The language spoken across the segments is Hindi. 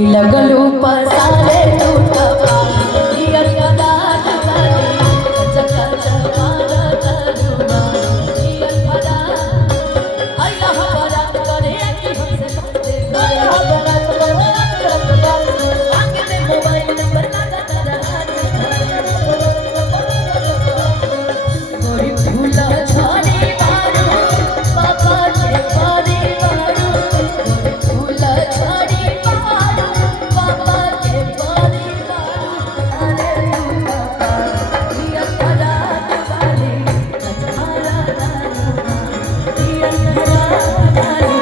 लगलू पसारे टूटबा नियर पदार्थ वाली चका चमारा तरुआ नियर पदार्थ आइला हमारा करे कि हमसे बातें करे हमारा आगे में मोबाइल नंबर लगा तेरा कोई भूला छाने मारो पापा के पारे मारो कोई भूला छाने मारो पापा के पारे मारो अरे तू पापा दिया परात वाले अठारा दारुआ दिया परात वाले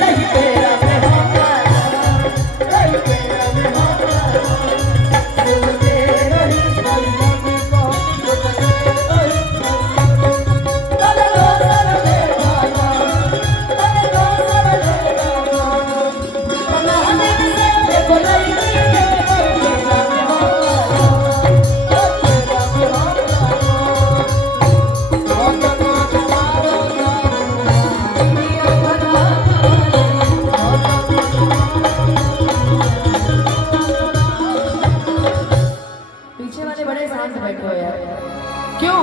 नहीं तेरा मैं पीछे वाले बड़े शांत बैठे हो यार, क्यों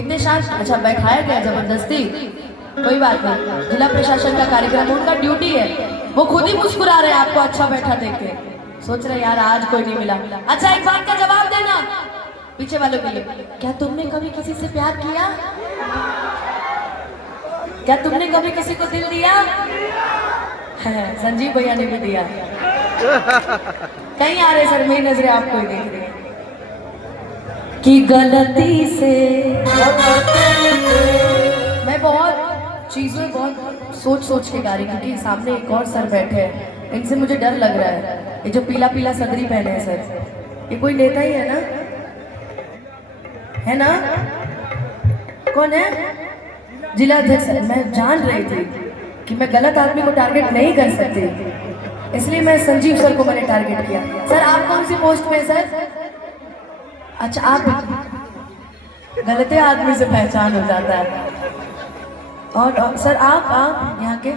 इतने शांत? अच्छा बैठाया गया जबरदस्ती? कोई बात नहीं, जिला प्रशासन का कार्यक्रम उनका ड्यूटी है, वो खुद ही मुस्कुरा रहे हैं आपको अच्छा बैठा देख के, सोच रहे यार आज कोई नहीं मिला। अच्छा एक बात का जवाब देना पीछे वालों के लिए, क्या तुमने कभी किसी से प्यार किया? क्या तुमने कभी किसी को दिल दिया? संजीव भैया ने भी दिया। कहीं आ रहे सर, मेरी नजरें आपको ही देख रही है कि गलती से मैं बहुत चीज़ों बहुत सोच सोच के गा रही हूँ, क्योंकि सामने एक और सर बैठे हैं, इनसे मुझे डर लग रहा है। ये जो पीला पीला सदरी पहने हैं सर, ये कोई नेता ही है ना? है ना? कौन है? जिला अध्यक्ष। मैं जान रही थी कि मैं गलत आदमी को टारगेट नहीं कर सकती, इसलिए मैं संजीव सर को मैंने टारगेट किया। सर आप कौन सी पोस्ट पे सर? अच्छा आप गलत आदमी से पहचान हो जाता है। और सर आप यहाँ के